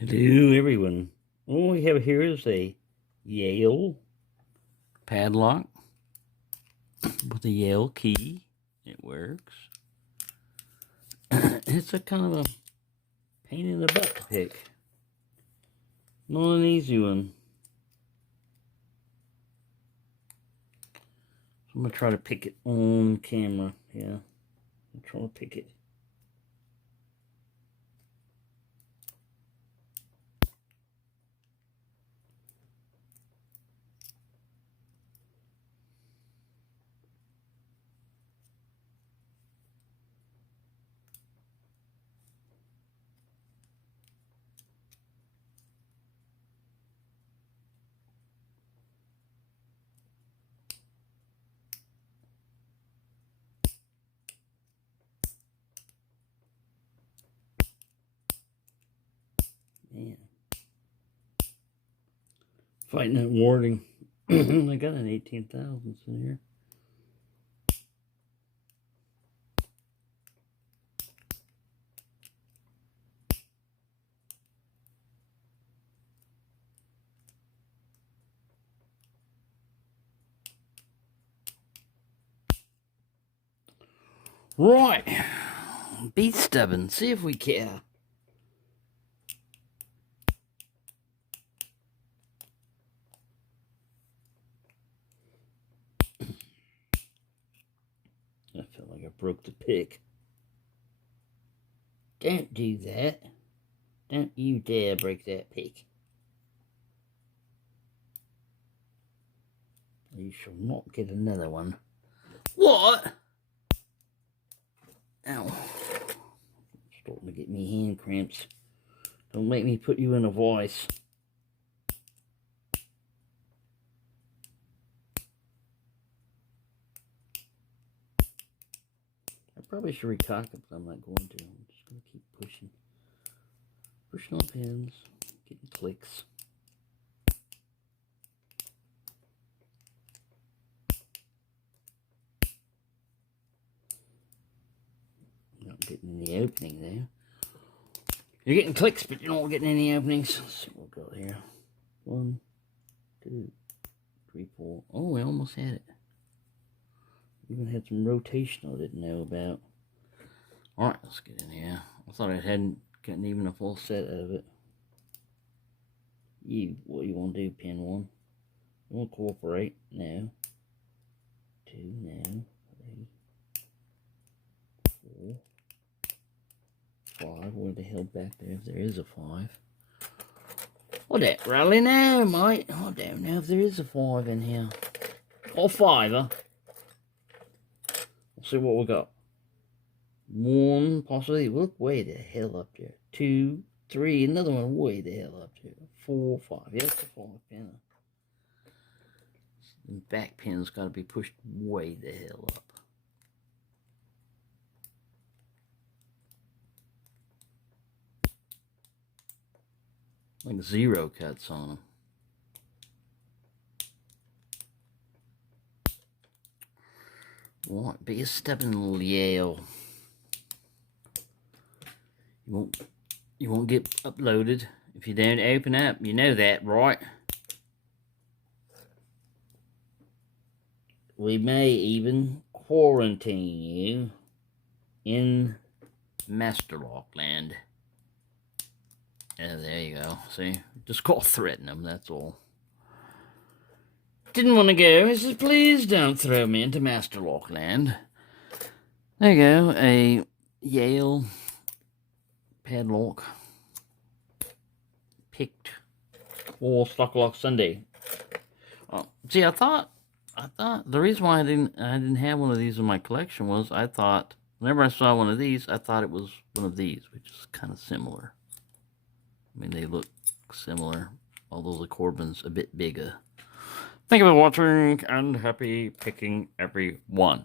Hello, everyone. All we have here is a Yale padlock with a Yale key. It works. It's a kind of a pain in the butt to pick. Not an easy one. So I'm going to try to pick it on camera. Yeah, I'm trying to pick it. Man. Fighting that warding. I got an 18,000 in here. Right. Be stubborn. See if we care. I feel like I broke the pick. Don't do that. Don't you dare break that pick. You shall not get another one. What? Ow. Starting to get me hand cramps. Don't make me put you in a vice. I probably should recock it, but I'm not going to. I'm just going to keep pushing. Pushing on pins, getting clicks. Not getting any opening there. You're getting clicks, but you're not getting any openings. Let's see what we'll go here. 1, 2, 3, 4. Oh, we almost had it. Even had some rotation I didn't know about. Alright, let's get in here. I thought I hadn't gotten even a full set out of it. What you want to do, pin 1? You want to cooperate? No. 2, no. 3, 4, 5. Where the hell back there if there is a 5? What that rally now, mate? I don't know if there is a 5 in here. Or 5, huh? Let's see what we got. 1, possibly. Look way the hell up there. 2, 3, another one way the hell up there. 4, 5. Yeah, that's a 5 pin. The back pin's got to be pushed way the hell up. Like 0 cuts on them. Right, be a stubborn little Yale. You won't get uploaded if you don't open up. You know that, right? We may even quarantine you in Masterlock land. Yeah, there you go. See? Just call threaten them, that's all. Didn't want to go. I said, please don't throw me into Masterlock land. There you go. A Yale padlock picked for Stock Lock Sunday. See, I thought the reason why I didn't have one of these in my collection was I thought whenever I saw one of these, I thought it was one of these, which is kind of similar. I mean, they look similar, although the Corbin's a bit bigger. Thank you for watching, and happy picking, everyone.